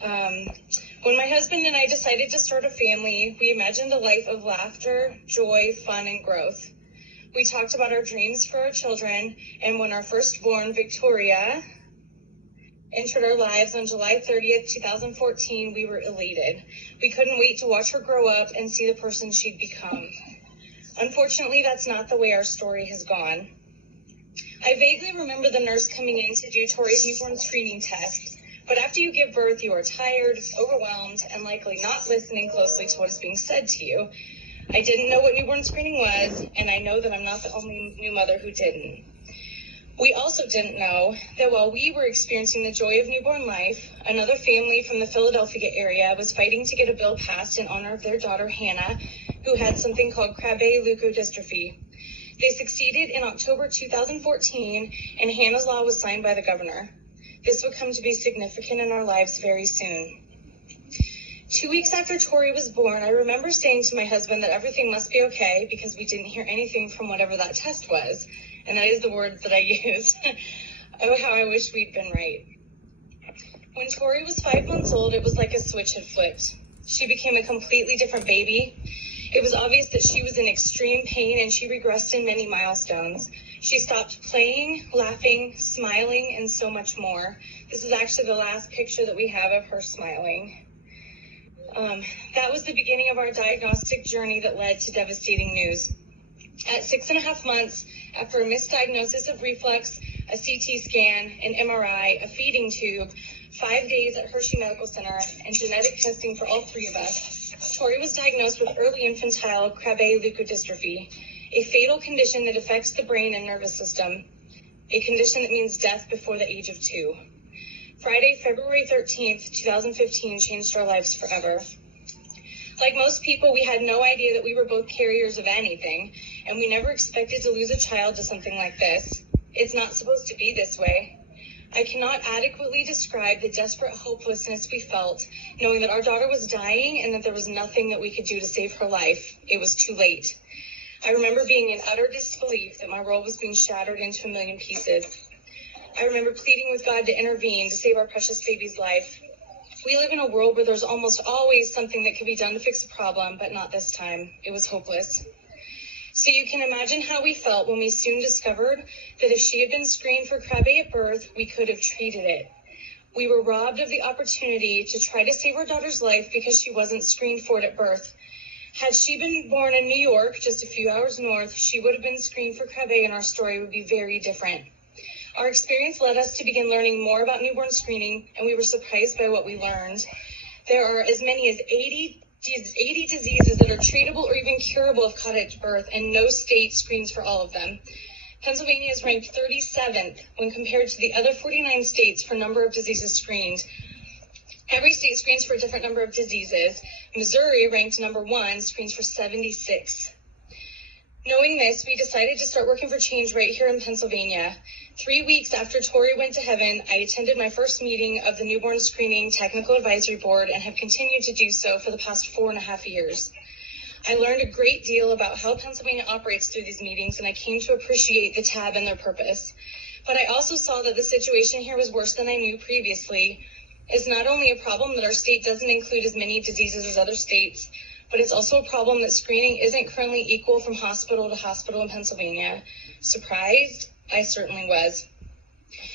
When my husband and I decided to start a family, we imagined a life of laughter, joy, fun, and growth. We talked about our dreams for our children, and when our firstborn, Victoria, entered our lives on July 30th, 2014, we were elated. We couldn't wait to watch her grow up and see the person she'd become. Unfortunately, that's not the way our story has gone. I vaguely remember the nurse coming in to do Tori's newborn screening test, but after you give birth, you are tired, overwhelmed, and likely not listening closely to what is being said to you. I didn't know what newborn screening was, and I know that I'm not the only new mother who didn't. We also didn't know that while we were experiencing the joy of newborn life, another family from the Philadelphia area was fighting to get a bill passed in honor of their daughter, Hannah, who had something called Krabbe leukodystrophy. They succeeded in October 2014, and Hannah's law was signed by the governor. This would come to be significant in our lives very soon. 2 weeks after Tori was born, I remember saying to my husband that everything must be okay because we didn't hear anything from whatever that test was. And that is the words that I used. Oh, how I wish we'd been right. When Tori was 5 months old, it was like a switch had flipped. She became a completely different baby. It was obvious that she was in extreme pain and she regressed in many milestones. She stopped playing, laughing, smiling, and so much more. This is actually the last picture that we have of her smiling. That was the beginning of our diagnostic journey that led to devastating news. At 6.5 months, after a misdiagnosis of reflux, a CT scan, an MRI, a feeding tube, 5 days at Hershey Medical Center, and genetic testing for all three of us, Tori was diagnosed with early infantile Krabbe leukodystrophy, a fatal condition that affects the brain and nervous system, a condition that means death before the age of 2. Friday, February 13th, 2015 changed our lives forever. Like most people, we had no idea that we were both carriers of anything, and we never expected to lose a child to something like this. It's not supposed to be this way. I cannot adequately describe the desperate hopelessness we felt, knowing that our daughter was dying and that there was nothing that we could do to save her life. It was too late. I remember being in utter disbelief that my world was being shattered into a million pieces. I remember pleading with God to intervene to save our precious baby's life. We live in a world where there's almost always something that can be done to fix a problem, but not this time. It was hopeless. So you can imagine how we felt when we soon discovered that if she had been screened for Krabbe at birth, we could have treated it. We were robbed of the opportunity to try to save our daughter's life because she wasn't screened for it at birth. Had she been born in New York, just a few hours north, she would have been screened for Krabbe and our story would be very different. Our experience led us to begin learning more about newborn screening, and we were surprised by what we learned. There are as many as 80 diseases that are treatable or even curable if caught at birth, and no state screens for all of them. Pennsylvania is ranked 37th when compared to the other 49 states for number of diseases screened. Every state screens for a different number of diseases. Missouri, ranked number 1, screens for 76. Knowing this, we decided to start working for change right here in Pennsylvania. 3 weeks after Tori went to heaven, I attended my first meeting of the Newborn Screening Technical Advisory Board and have continued to do so for the past 4.5 years. I learned a great deal about how Pennsylvania operates through these meetings, and I came to appreciate the TAB and their purpose. But I also saw that the situation here was worse than I knew previously. It's not only a problem that our state doesn't include as many diseases as other states, but it's also a problem that screening isn't currently equal from hospital to hospital in Pennsylvania. Surprised? I certainly was.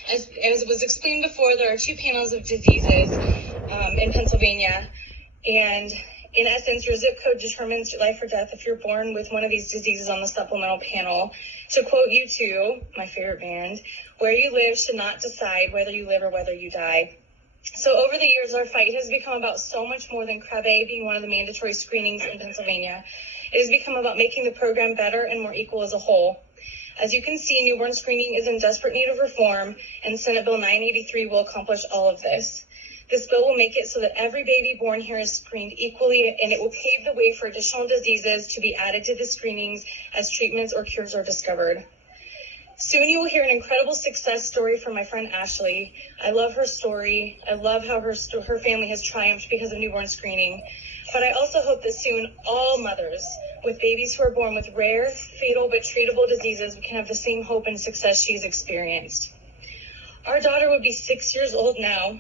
As was explained before, there are 2 panels of diseases in Pennsylvania, and in essence, your zip code determines your life or death if you're born with one of these diseases on the supplemental panel. To quote U2, my favorite band, where you live should not decide whether you live or whether you die. So over the years, our fight has become about so much more than Krabbe being one of the mandatory screenings in Pennsylvania. It has become about making the program better and more equal as a whole. As you can see, newborn screening is in desperate need of reform, and Senate Bill 983 will accomplish all of this. This bill will make it so that every baby born here is screened equally, and it will pave the way for additional diseases to be added to the screenings as treatments or cures are discovered. Soon you will hear an incredible success story from my friend Ashley. I love her story. I love how her family has triumphed because of newborn screening. But I also hope that soon all mothers with babies who are born with rare, fatal, but treatable diseases can have the same hope and success she's experienced. Our daughter would be 6 years old now.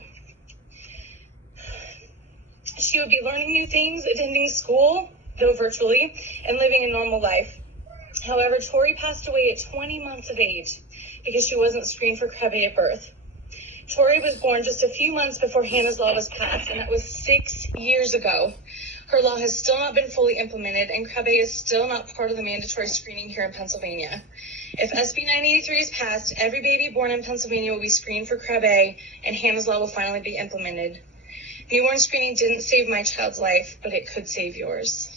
he would be learning new things, attending school, though virtually, and living a normal life. However, Tori passed away at 20 months of age because she wasn't screened for Krabbe at birth. Tori was born just a few months before Hannah's Law was passed, and that was 6 years ago. Her law has still not been fully implemented, and Krabbe is still not part of the mandatory screening here in Pennsylvania. If SB 983 is passed, every baby born in Pennsylvania will be screened for Krabbe, and Hannah's Law will finally be implemented. Newborn screening didn't save my child's life, but it could save yours.